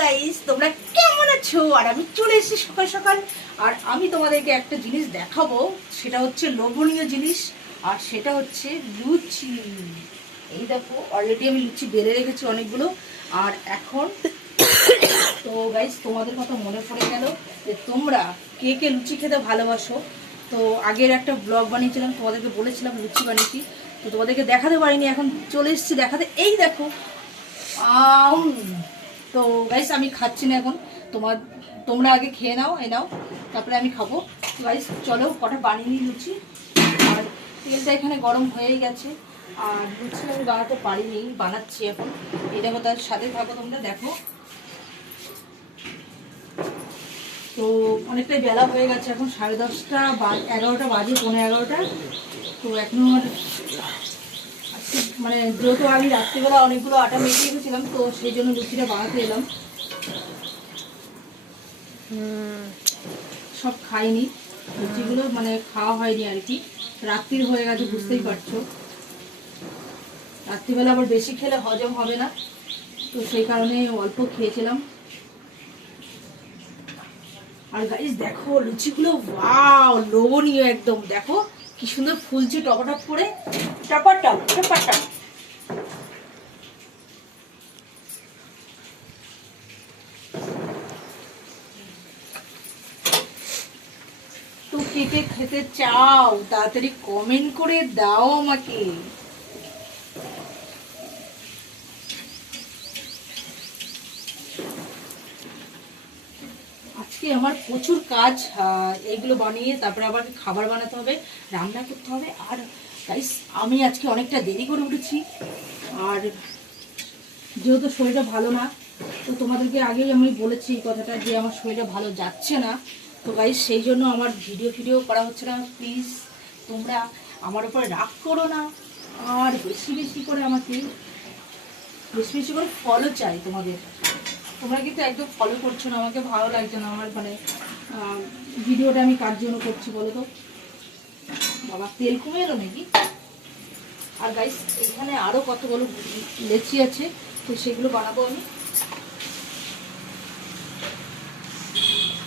Guys, তোমরা কেমন আছো? আর আমি চলে এসেছি সকাল সকাল। আর আমি তোমাদেরকে একটা জিনিস দেখাবো, সেটা হচ্ছে লোভনীয় জিনিস। আর সেটা হচ্ছে লুচি। এই দেখো, অলরেডি আমি লুচি বেলে রেখেছি অনেকগুলো। আর এখন তো গাইস, তোমাদের কথা মনে পড়ে গেল যে তোমরা কে কে লুচি খেতে ভালোবাসো। তো আগের একটা ব্লগ বানিয়েছিলাম, তোমাদেরকে বলেছিলাম লুচি বানিয়েছি। তো তোমাদেরকে দেখাতে পারিনি, এখন চলে এসেছি দেখাতে। এই দেখো। তো গাইস, আমি খাচ্ছি না এখন। তোমরা আগে খেয়ে নাও, নাও, তারপরে আমি খাবো। গাইস চলো, কটা বানিয়ে নিই লুচি। আর তেলটা এখানে গরম হয়েই গেছে। আর লুচি আমি বানাতে পারিনি, বানাচ্ছি এখন। এই দেখো, তার সাথে থাকো তোমরা, দেখো। তো অনেকটাই বেলা হয়ে গেছে, এখন 10:30, 11টা বাজে, 11:15। তো এখন আমার মানে যেহেতু আমি রাত্রিবেলা অনেকগুলো আটা মেখে রেখেছিলাম, তো সেই জন্য লুচিটা বানাতে এলাম। সব খাইনি লুচিগুলো, মানে খাওয়া হয়নি আর কি। রাত্রির হয়ে গেছে, বুঝতেই পারছো। রাত্রিবেলা আবার বেশি খেলে হজম হবে না, তো সেই কারণে অল্প খেয়েছিলাম। আর গাইস দেখো লুচিগুলো, ওয়াও, লোভনীয় একদম। দেখো কি সুন্দর ফুলছে, টপাটপ করে, টপাটপ টপাটপ। তো কে কে খেতে চাও তাড়াতাড়ি কমেন্ট করে দাও আমাকে। আজকে আমার প্রচুর কাজ, এইগুলো বানিয়ে তারপরে আবার খাবার বানাতে হবে, রান্না করতে হবে। আর গাইস, আমি আজকে অনেকটা দেরি করে উঠেছি। আর যেহেতু শরীরটা ভালো না, তো তোমাদেরকে আগেই আমি বলেছি এই কথাটা, যে আমার শরীরটা ভালো যাচ্ছে না। তো গাইস, সেই জন্য আমার ভিডিও করা হচ্ছে না। প্লিজ তোমরা আমার উপরে রাগ করো না। আর বেশি বেশি করে আমাকে, বেশি বেশি করে ফলো চাই তোমাদের। তোমরা কিন্তু একদম ফলো করছো না, আমাকে ভালো লাগছে না। আমার মানে ভিডিওটা আমি কার জন্য করছি বলো তো? বাবা, তেল কমে এলো নাকি? আর গাইস, এখানে আরও কতগুলো লেচি আছে, তো সেগুলো বানাবো আমি।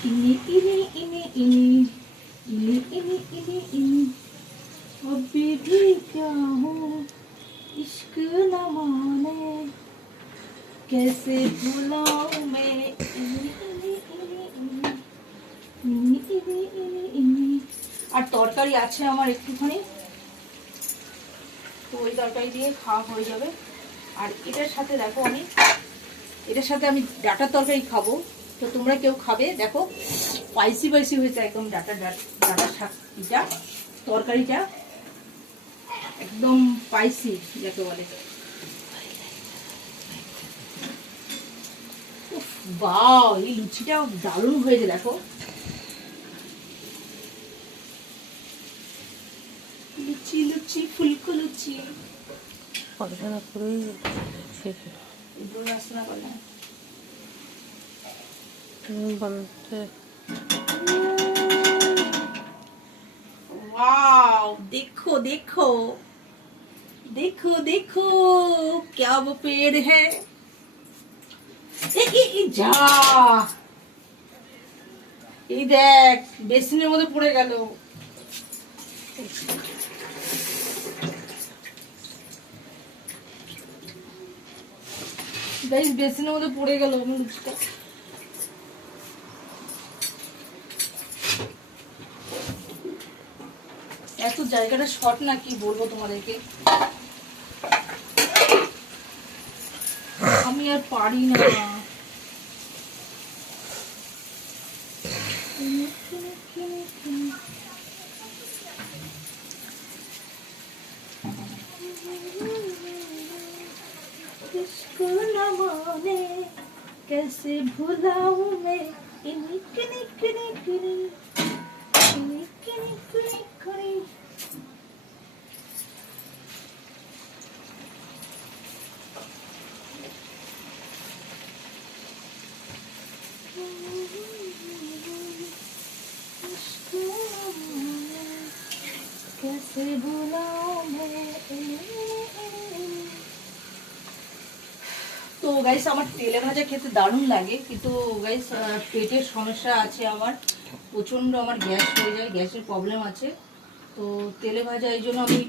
ইনি ইনি ইনি ইনি इनी इनी इनी इनी अभी भी क्या हूँ इश्क न माने कैसे भुलाऊं मैं इनी इनी इनी इनी इनी इनी इनी। আর তরকারি আছে আমার একটুখানি, তো ওই তরকারি দিয়ে খাওয়া হয়ে যাবে। আর এটার সাথে দেখো, এটার সাথে আমি ডাটার তরকারি খাবো। তো তোমরা কেউ খাবে? দেখো স্পাইসি হয়েছে একদম। ডাটার শাকটা, তরকারিটা একদম স্পাইসি যাকে বলে। বাহ, এই লুচিটা দারুণ হয়েছে দেখো। লুচি লুচি ফুলকো লুচি পড়াশোনা করেই শেখে আসনা বলে বানাতে। वाओ, देखो देखो देखो देखो, क्या वो पेड़ है। যা, এই দেখ, বেসিনের মধ্যে পড়ে গেল। গাইস, বেসিনের মধ্যে পড়ে গেল লুচিটা। এত জায়গাটা শর্ট না, কি বলবো তোমাদেরকে। আমি আর পারি না। कैसे भुलाऊं मैं इन्हीं किनी किनी किनी इन्हीं किनी किनी किनी। कैसे भुलाऊं मैं। তো গাইস আমার তেলে ভাজা খেতে দারুণ লাগে, কিন্তু গাইস পেটের সমস্যা আছে আমার, প্রচণ্ড আমার গ্যাস হয়ে যায়, গ্যাসের প্রবলেম আছে। তো তেলে ভাজা এই জন্য আমি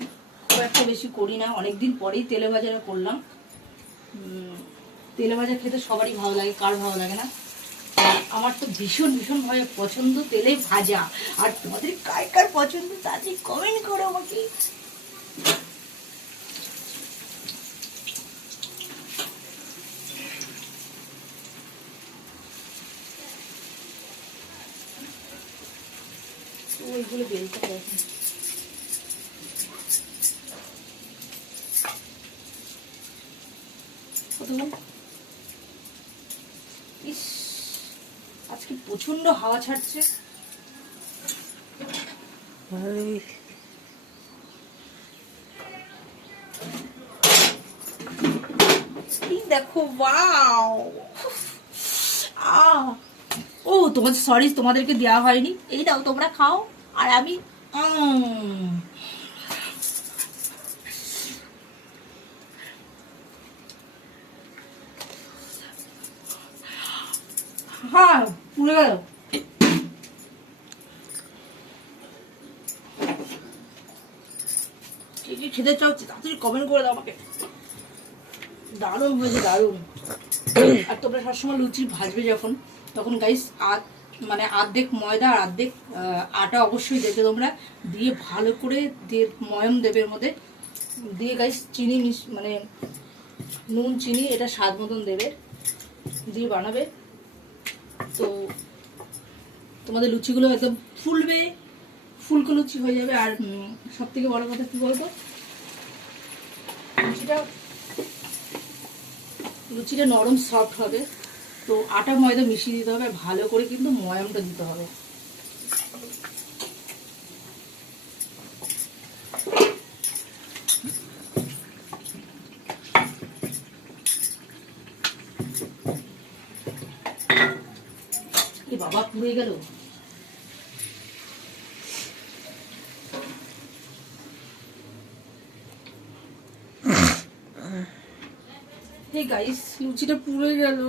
খুব একটা বেশি করি না, অনেকদিন পরেই তেলে ভাজাটা করলাম। তেলে ভাজা খেতে সবারই ভালো লাগে, কার ভালো লাগে না। আমার তো ভীষণ ভীষণ ভাবে পছন্দ তেলে ভাজা। আর তোমাদের কার কার পছন্দ তাদের কমেন্ট করো আমাকে। ওইগুলো বেরোতে পারে ইস, আজকে প্রচন্ড হাওয়া ছাড়ছে। এই এই দেখো, ওয়াও। ও তোমাদের সরি, তোমাদেরকে দেওয়া হয়নি, এই দাও তোমরা খাও আর আমি হ্যাঁ পুড়ে গেল। কি কি খেতে চাও তাড়াতাড়ি কমেন্ট করে দাও আমাকে। দারুণ হয়েছে, দারুণ। আর তোমরা সবসময় লুচি ভাজবে যখন, তখন গাইস মানে অর্ধেক ময়দা আর অর্ধেক আটা অবশ্যই দেবে তোমরা, দিয়ে ভালো করে দিয়ে ময়ম দেবে এর মধ্যে, দিয়ে গাইস চিনি মানে নুন চিনি এটা স্বাদ মতন দেবে, দিয়ে বানাবে। তো তোমাদের লুচিগুলো একদম ফুলবে, ফুলকো লুচি হয়ে যাবে। আর সব থেকে বড় কথা কি বলতো, লুচিটা নরম সফট হবে। তো আটা ময়দা মিশিয়ে দিতে হবে, ভালো করে কিন্তু ময়ামটা দিতে হবে। এই বাবা পুড়ে গেল। হে গাইস, লুচিটা পুড়ে গেল।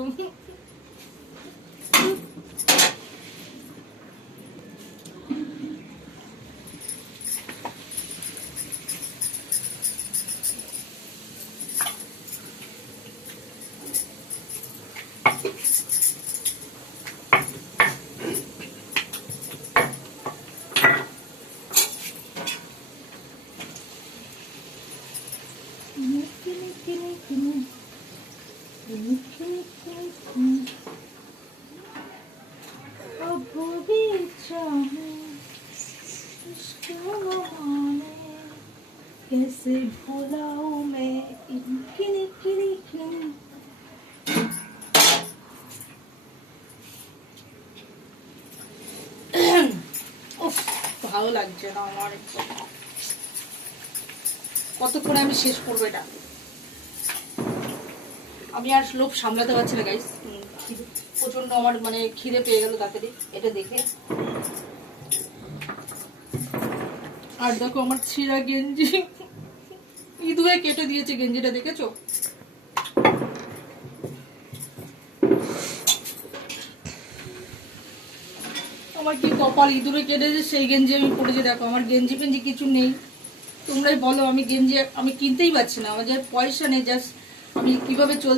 कैसे भुलाऊं मैं इनकी ভালো লাগছে না আমার, কতক্ষণ আমি শেষ করবো এটা। আমি আর লোভ সামলাতে পারছি না গাইস, প্রচন্ড আমার মানে খিদে পেয়ে গেল তাড়াতাড়ি এটা দেখে। আর দেখো আমার ছিঁড়া গেঞ্জি, ইঁদুরে কেটে দিয়েছে গেঞ্জিটা, দেখেছো? আমার কি কপাল, ইঁদুরে কেটেছে সেই গেঞ্জি আমি পরেছি। দেখো আমার গেঞ্জি ফেঞ্জি কিছু নেই, তোমরাই বলো। আমি গেঞ্জি আমি কিনতেই পারছি না, আমার যে পয়সা নেই, জাস্ট আমি কিভাবে চল